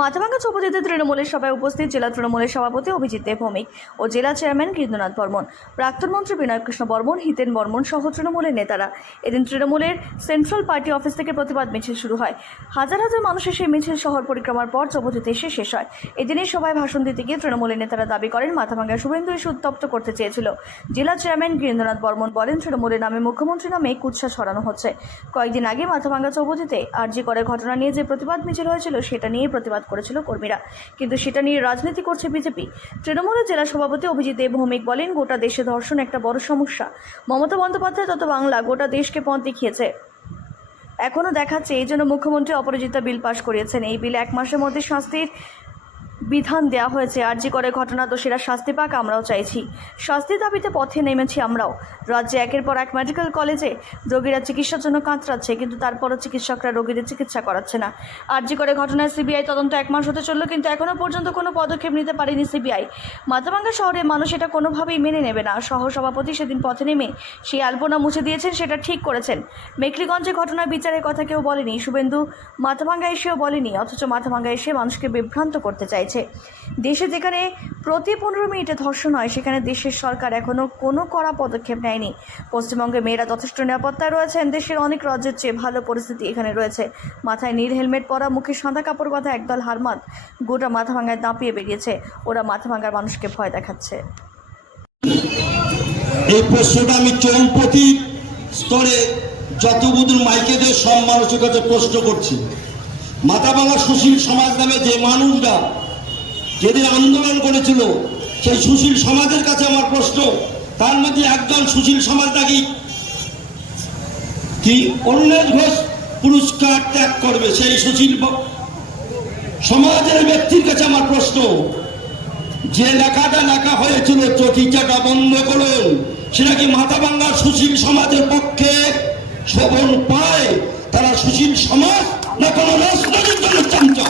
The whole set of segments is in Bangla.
মাথাভাঙ্গা চৌপতিতে তৃণমূলের সভায় উপস্থিত জেলা তৃণমূলের সভাপতি অভিজিৎ দেব ভৌমিক ও জেলা চেয়ারম্যান কীর্তনাথ বর্মন, প্রাক্তন মন্ত্রী বিনয় কৃষ্ণ বর্মন, হিতেন বর্মন সহ তৃণমূলের নেতারা। এদিন তৃণমূলের সেন্ট্রাল পার্টি অফিস থেকে প্রতিবাদ মিছিল শুরু হয়। হাজার হাজার মানুষের সেই মিছিল শহর পরিক্রমার পর চৌপতিতে এসে শেষ হয়। এদিনের সভায় ভাষণ দিতে গিয়ে তৃণমূলের নেতারা দাবি করেন মাথাভাঙ্গা শুভেন্দু এসে উত্তপ্ত করতে চেয়েছিল। জেলা চেয়ারম্যান কীর্তনাথ বর্মন বলেন, তৃণমূলের নামে মুখ্যমন্ত্রী নামে কুৎসা ছড়ানো হচ্ছে। কয়েকদিন আগে মাথাভাঙ্গা চৌপতিতে আরজি করে ঘটনা নিয়ে যে প্রতিবাদ মিছিল হয়েছিল সেটা নিয়ে প্রতিবাদ করেছিল কর্মীরা, কিন্তু সেটা নিয়ে রাজনীতি করছে বিজেপি। তৃণমূলের জেলা সভাপতি অভিজিৎ দেব ভৌমিক বলেন, গোটা দেশে ধর্ষণ একটা বড় সমস্যা। মমতা বন্দ্যোপাধ্যায় তত বাংলা গোটা দেশকে পথ দেখিয়েছে, এখনও দেখাচ্ছে। এই জন্য মুখ্যমন্ত্রী অপরাজিতা বিল পাশ করিয়েছেন। এই বিলে 1 মাসের মধ্যে শাস্তির বিধান দেওয়া হয়েছে। আরজি করে ঘটনা দোষীরা শাস্তি পাক, আমরাও চাইছি। শাস্তির দাবিতে পথে নেমেছি আমরাও। রাজ্যে একের পর এক মেডিকেল কলেজে রোগীরা চিকিৎসার জন্য কাতরাচ্ছে, কিন্তু তারপরও চিকিৎসকরা রোগীদের চিকিৎসা করাচ্ছে না। আরজি করে ঘটনায় সিবিআই তদন্ত 1 মাস হতে চলল, কিন্তু এখনও পর্যন্ত কোনো পদক্ষেপ নিতে পারেনি সিবিআই। মাথাভাঙ্গা শহরের মানুষ এটা কোনোভাবেই মেনে নেবে না। সহ সভাপতি সেদিন পথে নেমে সেই আলপনা মুছে দিয়েছেন, সেটা ঠিক করেছেন। মেখলিগঞ্জে ঘটনার বিচারের কথা কেউ বলেনি, শুভেন্দু মাথাভাঙ্গা এসেও বলেনি, অথচ মাথাভাঙ্গা এসে মানুষকে বিভ্রান্ত করতে চাইছে। দেশে যেখানে প্রতি 15 মিনিটে ধর্ষণ হয়, সেখানে দেশের সরকার এখনও কোনো কড়া পদক্ষেপ নেয়নি। পশ্চিমবঙ্গে মেয়েরা যথেষ্ট নিরাপত্তায় রয়েছেন। দেশের অনেক রাজ্যের চেয়ে ভালো পরিস্থিতি এখানে রয়েছে। মাথায় নীল হেলমেট পরা, মুখে সাদা কাপড় বাঁধা একদল হারমাত গোটা মাথাভাঙ্গায় দাপিয়ে বেরিয়েছে। ওরা মাথাভাঙ্গার মানুষকে ভয় দেখাচ্ছে। এই প্রশ্নটা আমি চৌপতি স্তরে যতদূর মাইকেদের সব মানুষের কাছে প্রশ্ন করছি। মাথাভাঙ্গা সুশীল সমাজ নামে যে মানুষরা যেদিন আন্দোলন করেছিল, সেই সুশীল সমাজের কাছে আমার প্রশ্ন, তার মধ্যে একজন সুশীল সমাজ নাকি কি অরুণেশ ঘোষ পুরস্কার ত্যাগ করবে? সেই সুশীল সমাজের ব্যক্তির কাছে আমার প্রশ্ন, যে লেখাটা লেখা হয়েছিল চটিচাটা বন্ধ করুন, সেটা কি মাথাভাঙ্গার সুশীল সমাজের পক্ষে শোভন পায়? তারা সুশীল সমাজ না কোনো রাজনৈতিক দলের চামচা?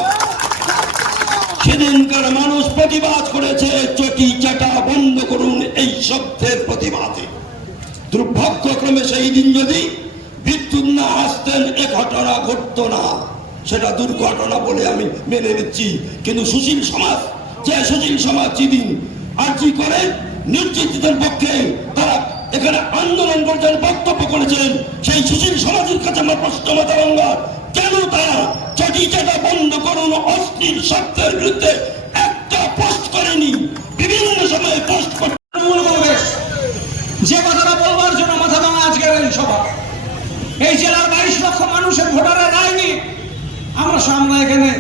সেদিনকার মানুষ প্রতিবাদ করেছে, চটি চাটা বন্ধ করুন এই শব্দের প্রতিবাদে। দুর্ভাগ্যক্রমে সেই দিন যদি বিদ্যুৎ না আসতেন এ ঘটনা ঘটতো না। সেটা দুর্ঘটনা বলে আমি মেনে নিচ্ছি, কিন্তু সুশীল সমাজ, যে সুশীল সমাজ যেদিন আরজি করে নির্যাতিতের পক্ষে তারা এখানে আন্দোলন করেছেন, বক্তব্য করেছেন, সেই সুশীল সমাজের কাছে আমার প্রশ্ন মাথাভাঙ্গা, কেন তারা চটি চাটা বন্ধ করুন অশ্লীল শব্দের বিরুদ্ধে একটা পোস্ট করেনি? বিভিন্ন সময়ে পোস্ট করে যে কথাটা বলবার জন্য মাথাভাঙ্গা আজকের এই সভা। এই জেলার 22 লক্ষ মানুষের ভোটারের রায় নিয়ে আমরা এখানে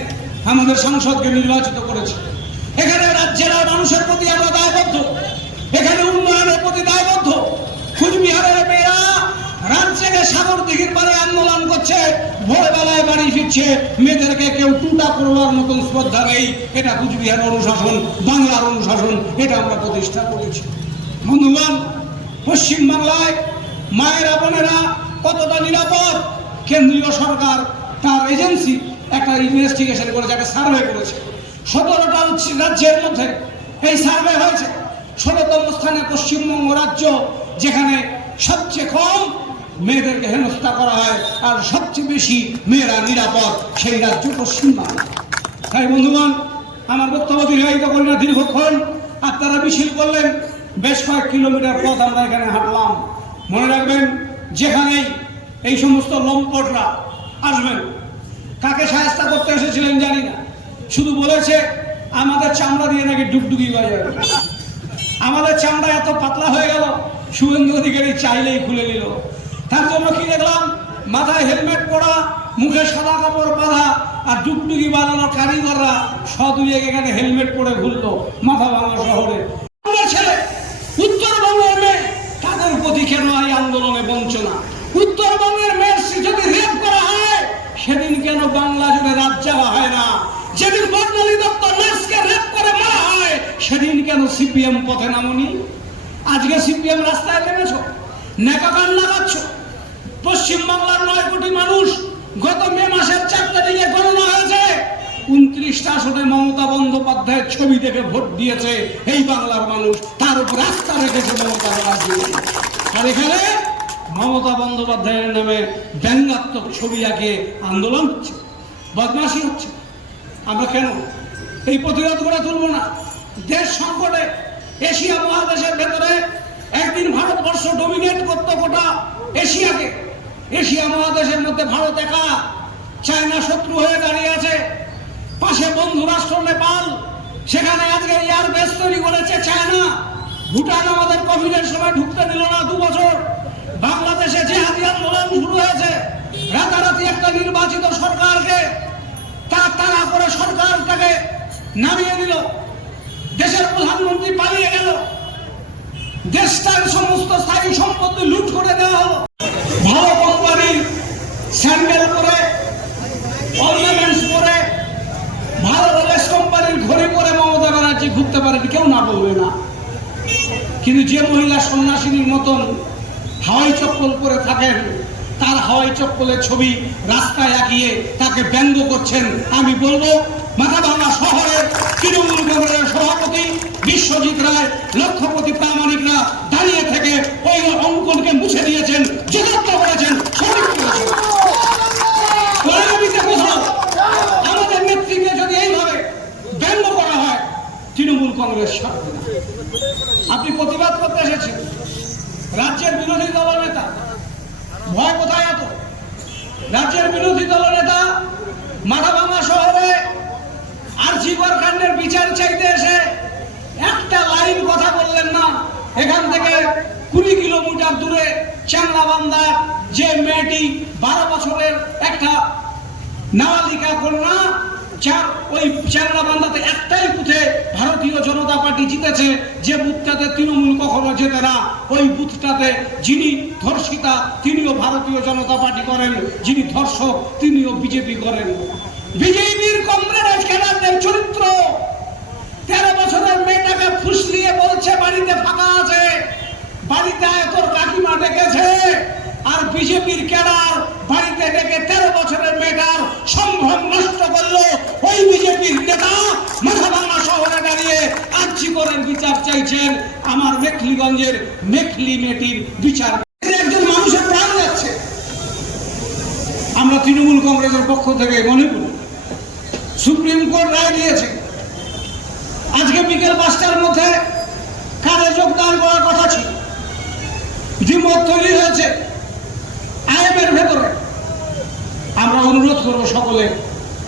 আমাদের সংসদকে নির্বাচিত করেছি। এখানে জেলার মানুষের প্রতি আমরা দায়বদ্ধ, এখানে উন্নয়নের প্রতি দায়বদ্ধ। কুচবিহারের মেয়েরা রাত জেগে সাগর দিঘির পারে আন্দোলন করছে, ভোরবেলায় বাড়ি ফিরছে, মেয়েদেরকে কেউ টুটা করবার মতন শ্রদ্ধা নেই। এটা কুচবিহার অনুশাসন, বাংলার অনুশাসন, এটা আমরা প্রতিষ্ঠা করেছি। বন্ধুগণ, পশ্চিমবাংলায় মায়েরা বোনেরা কতটা নিরাপদ, কেন্দ্রীয় সরকার তার এজেন্সি একটা ইনভেস্টিগেশন করেছে, একটা সার্ভে করেছে। 17টা রাজ্যের মধ্যে এই সার্ভে হয়েছে। 16তম স্থানে পশ্চিমবঙ্গ রাজ্য, যেখানে সবচেয়ে কম মেয়েদেরকে হেনস্থা করা হয় আর সবচেয়ে বেশি মেয়েরা নিরাপদ, সেই রাজ্য পশ্চিমবঙ্গ। তাই বন্ধুগণ, আমার বক্তব্য দীর্ঘায়িত করি না, দীর্ঘক্ষণ আপনারা মিছিল করলেন, বেশ কয়েক কিলোমিটার পথ আমরা এখানে হাঁটলাম। মনে রাখবেন, যেখানেই এই সমস্ত লম্পটরা আসবেন, কাকে সাহায্য করতে এসেছিলেন জানি না, শুধু বলেছে আমাদের চামড়া দিয়ে নাকি ডুগডুগি বাজাবে। আমাদের চামড়া এত পাতলা হয়ে গেল, শুভেন্দু অধিকারী চাইলেই খুলে নিল। তার জন্য কি দেখলাম, মাথায় হেলমেট পরা, মুখে সাদা কাপড় বাঁধা আর ডুগডুগি বানানোর কারিগররা সদুয়েক এখানে হেলমেট পরে ঘুরলো মাথাভাঙ্গা শহরে। ছেলে উত্তরবঙ্গের মেয়ে, তাদের প্রতি কেন এই আন্দোলনে বঞ্চনা? উত্তরবঙ্গের মেয়ের যদি রেপ করা হয়, সেদিন কেন বাংলা জুড়ে রাত যাওয়া হয় না? যেদিন বর্ণালী দত্ত নার্সকে রেপ করে মারা হয়, সেদিন কেন সিপিএম পথে নামনি? আজকে সিপিএম রাস্তায় নেমেছ, নেকা কান্না পাচ্ছ। পশ্চিমবাংলার 9 কোটি মানুষ, গত মে মাসের 4 তারিখে গণনা হয়েছে, 29টা আসনে মমতা বন্দ্যোপাধ্যায়ের ছবি দেখে ভোট দিয়েছে এই বাংলার মানুষ। তার উপর আস্থা রেখেছে মমতা ব্যানার্জি। আর এখানে মমতা বন্দ্যোপাধ্যায়ের নামে ব্যঙ্গাত্মক ছবি আঁকে আন্দোলন হচ্ছে, বদমাশি হচ্ছে। আমরা কেন এই প্রতিরোধ করে তুলবো না? দেশ সংকটে, এশিয়া মহাদেশের ভেতরে একদিন ভারতবর্ষ ডমিনেট করতো গোটা এশিয়াকে। এশিয়া মহাদেশের মধ্যে ভারত একা, চায়না শত্রু হয়ে দাঁড়িয়ে আছে, পাশে বন্ধু রাষ্ট্র নেপাল, সেখানে আজকে এয়ার বেস তৈরি করেছে চায়না। ভুটান আমাদের কোভিডের সময় ঢুকতে দিল না 2 বছর। বাংলাদেশে জিহাদি আন্দোলন শুরু হয়েছে, রাতারাতি একটা নির্বাচিত সরকারকে তাড়া করে সরকারটাকে নামিয়ে দিল, দেশের প্রধানমন্ত্রী পালিয়ে গেল, দেশটার সমস্ত স্থায়ী সম্পত্তি লুট করে দেওয়া হলো। ভালো কোম্পানির স্যান্ডেল পরে, অর্নামেন্টস পরে, ভালো রোলেক্স কোম্পানির ঘড়ি পরে মমতা ব্যানার্জি ঘুরতে পারেন, কেউ না বলবে না। কিন্তু যে মহিলা সন্ন্যাসিনীর মতন হাওয়াই চপ্পল পরে থাকেন, তার হাওয়াই চপ্পলের ছবি রাস্তায় আঁকিয়ে তাকে ব্যঙ্গ করছেন, আমি বলবো মাথাভাঙা শহরের তৃণমূল কংগ্রেসের সভাপতি বিশ্বজিৎ রায়, লক্ষপতি প্রামাণিকরা দাঁড়িয়ে থেকে ওই অঙ্কনকে মুছে দিয়েছেন, যথার্থ করেছেন, সঠিক করেছেন। কোথাও আমাদের নেত্রীকে যদি এইভাবে ব্যঙ্গ করা হয়, তৃণমূল কংগ্রেস সরবে না। আপনি প্রতিবাদ করতে এসেছেন, রাজ্যের বিরোধী দলনেতা, ভয় কোথায় এত? রাজ্যের বিরোধী দলনেতা মাথাভাঙা শহরে আরজিকর কাণ্ডের বিচার চাইতে এসে একটা লাইন কথা বললেন না। এখান থেকে 20 কিলোমিটার দূরে চ্যাংড়াবান্ধার যে মেয়েটি 12 বছরের একটা নাবালিকা কন্যা, ওই চ্যাংড়াবান্ধাতে একটাই বুথে ভারতীয় জনতা পার্টি জিতেছে, যে বুথটাতে তৃণমূল কখনো জেতে না। ওই বুথটাতে যিনি ধর্ষিতা তিনিও ভারতীয় জনতা পার্টি করেন, যিনি ধর্ষক তিনিও বিজেপি করেন। বিজেপির কমরেড খেলাদের চরিত্র 13 বছরের মেয়েটাকে ফুসলিয়ে বলছে বাড়িতে ফাঁকা আছে, বাড়িতে আয় তোর কাকিমা ডেকেছে। আর বিজেপির ক্যাডার বাড়িতে ডেকে 13 বছরের মেয়েটার সম্ভ্রম নষ্ট করলো। ওই বিজেপির নেতা মাথাভাঙা শহরে দাঁড়িয়ে আরজিকরের বিচার চাইছেন, আমার মেখলিগঞ্জের মেখলি মেয়েটির বিচার। একজন মানুষের প্রাণ যাচ্ছে। আমরা তৃণমূল কংগ্রেসের পক্ষ থেকে মনে করি সুপ্রিম কোর্ট রায় দিয়েছে, আজকে বিকেল 5টার মধ্যে কাজে যোগদান করার কথা ছিল, দ্বিমত তৈরি হয়েছে আইএমের ভেতরে। আমরা অনুরোধ করব সকলে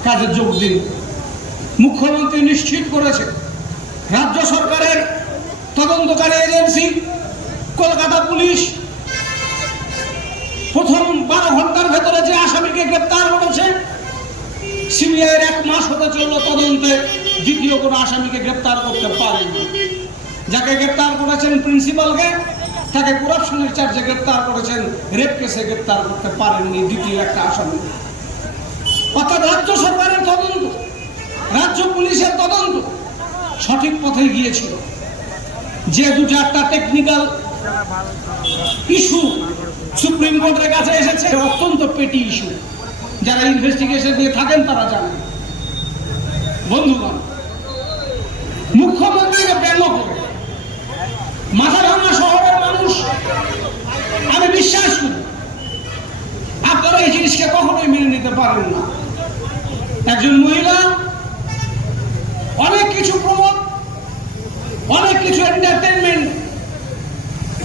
কাজে যোগ দিন। মুখ্যমন্ত্রী নিশ্চিত করেছে, রাজ্য সরকারের তদন্তকারী এজেন্সি কলকাতা পুলিশ প্রথম 12 ঘন্টার ভেতরে যে আসামিকে গ্রেপ্তার করেছে, সিবিআইয়ের 1 মাস হতে চলল তদন্তে, দ্বিতীয় কোনো আসামিকে গ্রেপ্তার করতে পারেনি। যাকে গ্রেপ্তার করেছেন প্রিন্সিপালকে, তাকে করাপশনের চার্জে গ্রেপ্তার করেছেন, রেপ কেসে গ্রেপ্তার করতে পারেননি দ্বিতীয় একটা আসামি। অর্থাৎ রাজ্য সরকারের তদন্ত, রাজ্য পুলিশের তদন্ত সঠিক পথে গিয়েছিল। যে 2-4টা টেকনিক্যাল ইস্যু সুপ্রিম কোর্টের কাছে এসেছে, অত্যন্ত পেটি ইস্যু, যারা ইনভেস্টিগেশন দিয়ে থাকেন তারা জানেন। বন্ধুগণ, মুখ্যমন্ত্রীকে ব্যঙ্গ করে মাথাভাঙা শহরের মানুষ, আমি বিশ্বাস করি আপনারা এই জিনিসকে কখনোই মেনে নিতে পারেন না। একজন মহিলা অনেক কিছু প্রমোদ, অনেক কিছু এন্টারটেনমেন্ট,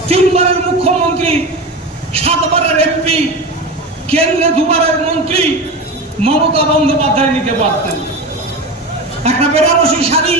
3 বারের মুখ্যমন্ত্রী, 7 বারের এমপি, কেন্দ্রে 2 বারের মন্ত্রী মমতা বন্দ্যোপাধ্যায় নিতে পারতেন। একটা বেনারসি শাড়ি